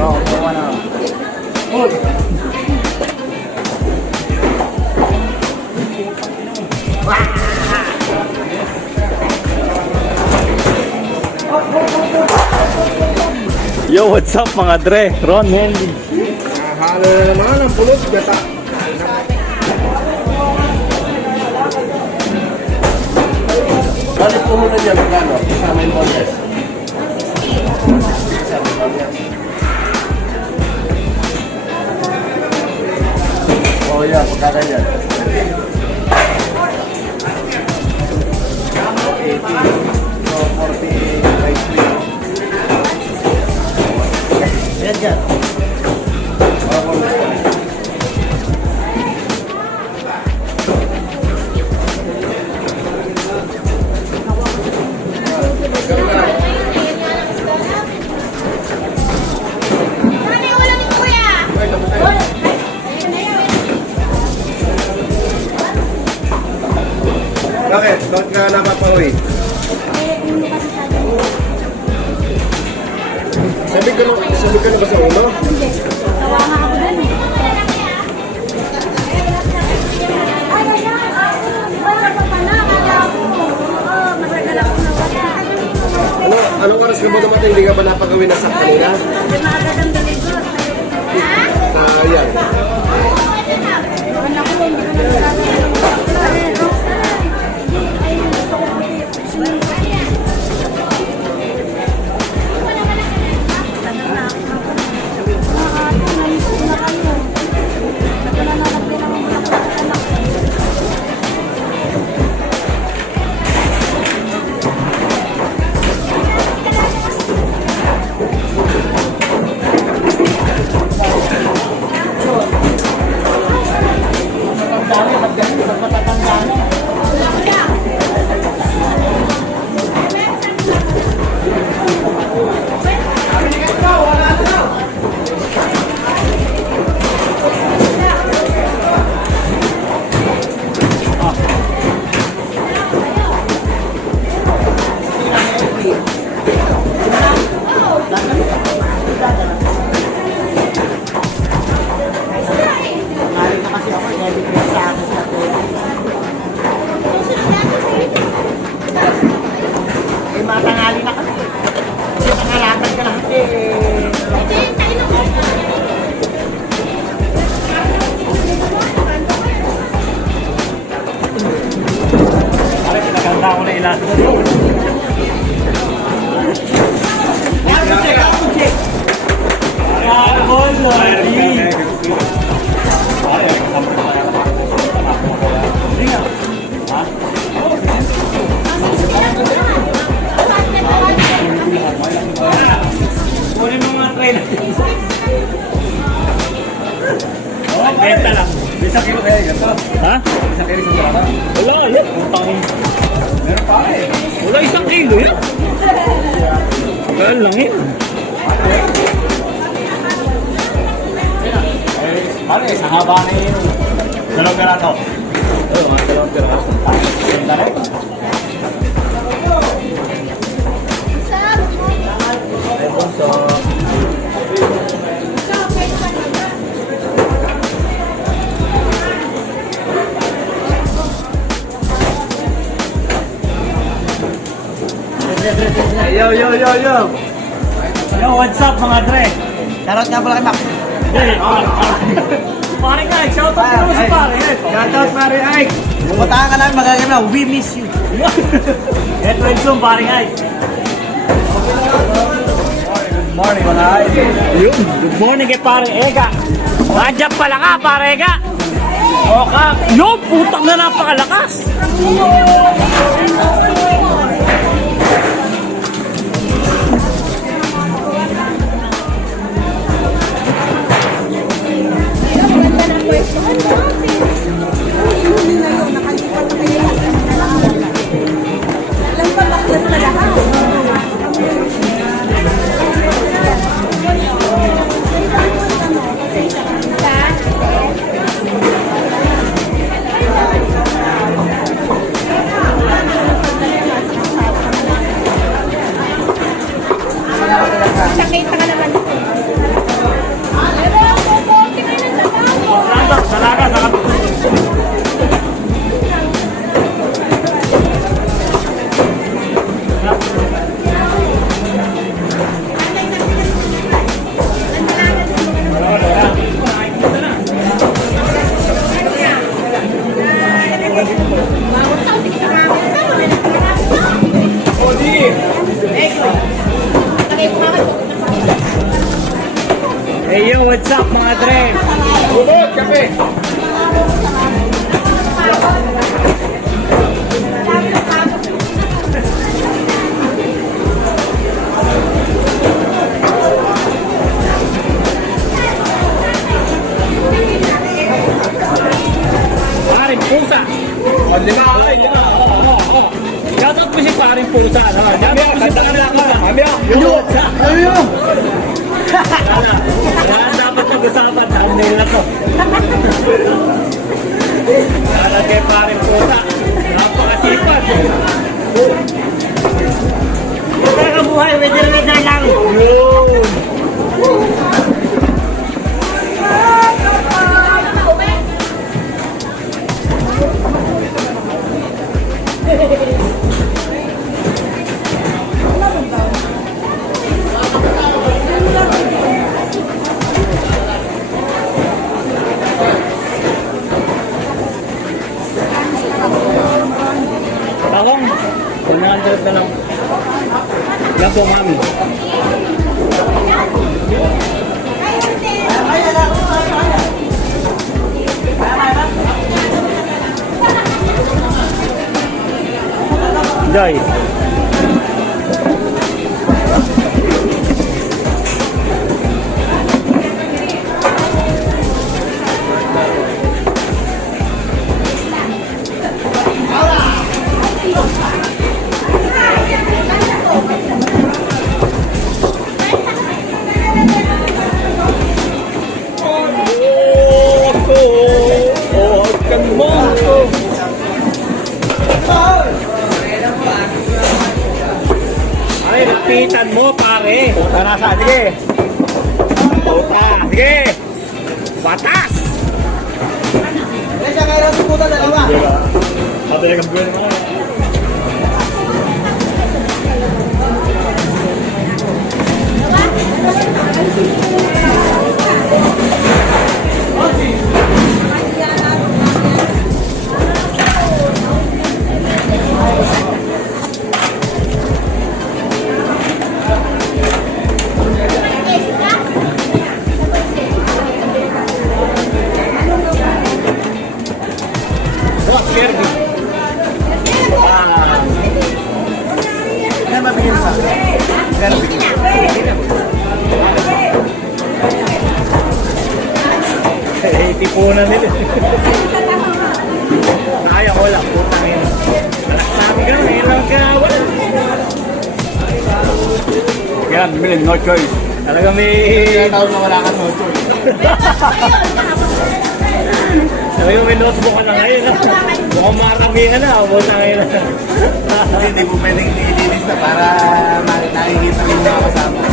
Yo, what's up mga Dre? Ron, Henry. Halo na naman ang pulot. Gata. Balik puhunan niya magkano? Kasama yung bonus. Oh yeah, pagkaka yan. 80. So, 40. Yan dyan. Bakit? Bakit ka napapauwi? Sabi ka na ba sa ulo? Tawa nga ako dun eh. Anong oras ka ba dumating? Hindi ka ba napagawin na sa kanina? Maaga ng deliver. Yan. Anak ko, hindi ko naman matangali na kami. Kasi nakalapan ka lahat eh. Pare, pinaganda ko na ilan. Kunin mo nga tray natin. Benta lang. Isang kilo kaya ganito? Ha? Isang kilo sa sarap? Wala, yan. Utang. Meron pa eh. Wala isang kilo yan. Kaya lang yun. Pare, sa haba na yun. Dalawang peraso. Oo, mga dalawang peraso. Benta na ito. Yo, yo, yo, yo! Yo, what's up mga Dre? Charot nga pala kay Max. Hey, pare nga, shout out mo si pare. Shout out pare Ike. Pumuntahan ka namin magagawin na. We miss you. Get well soon, pare nga. Good morning mga Ike. Yun, good morning kay pare Ega. Nandiyan pala ka, pare Ega. Okay. Yo, putang na napakalakas. Sakita ka naman. Hey yo, what's up mga Dre? Bubot, kape. Paring pusa. O, lima. Ay, lima. Shoutout mo si Paring pusa. Shoutout mo si Paring pusa. Yo, what's up? Wala dapat pag-usapan. Thumbnail na to. Sana kay Paring pusa. Napakasipag. Talaga buhay, weather lang. Yun. Bakong, 100 na lang. Yan po, mami. Joy. Ay, lapitan mo, pare. Puta na sa, sige. Puta, sige. Batas! Kaya siya kayo sa puta dalawa. Sabi na gagawin mo na. Kirby. Kaya mabigyan sa. Kaya mabigyan. Eh, tipunan nila. Kaya ko lang, putang ina. Sabi ka, ilang ka, wala. Yan, bumili, no choice. Talaga may... Kaya taon na wala ka no choice. Sabi mo, may notebook ka na ngayon. Mukhang makakami ka na, putang ina. Hindi po pwedeng nililis na para nakikita rin yung mga kasama.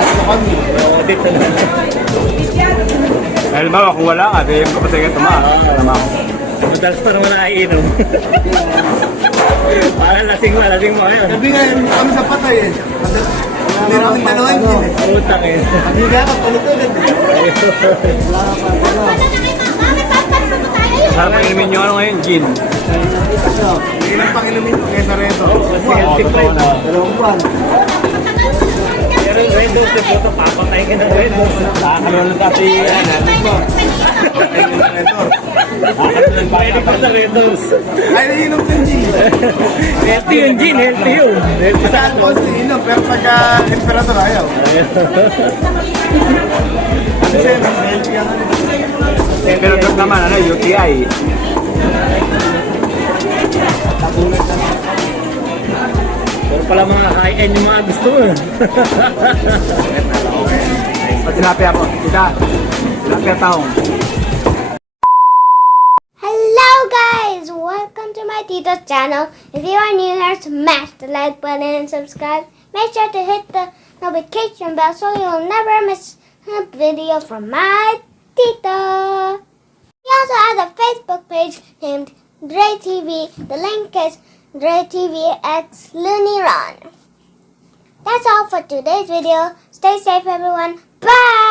At kami. Dito na. Dahil ba, kung wala ka, di yung kapatid ka tumakas. Tama ako. Madalas pa naman nakainom. Parang lasing mo ngayon. Sabi nga, kami sa patay eh. Hindi namin dalawan yun eh. Putang ina. Hindi nga kapalito ulit eh. Sarap inumin nyo ano ngayon, gin. Hindi lang pang inumin ko kaysa reto. Kasi healthy pa ito. Dalawang buwan. Pero yung Red Bulls, yung puto, papatay ka ng Red Bulls. Nakakalala na kasi natin ko. Pwede pa sa Red Bulls. Ay, nainom din gin. Healthy yung gin, healthy yun. Healthy Sa alcohol si inom, pero pagka temperature ayaw. Kasi mas healthy ang ano. Pero doon naman, UTI. Pero pala mga high-end yung mga gusto mo. Pag tilapia po, kita. Tilapia taong. Hello guys! Welcome to my Tito's channel. If you are new here, smash the like button and subscribe. Make sure to hit the notification bell so you'll never miss a video from my Tito. He also has a Facebook page named Dre TV. The link is Dre TV X Looney Run. That's all for today's video. Stay safe everyone. Bye!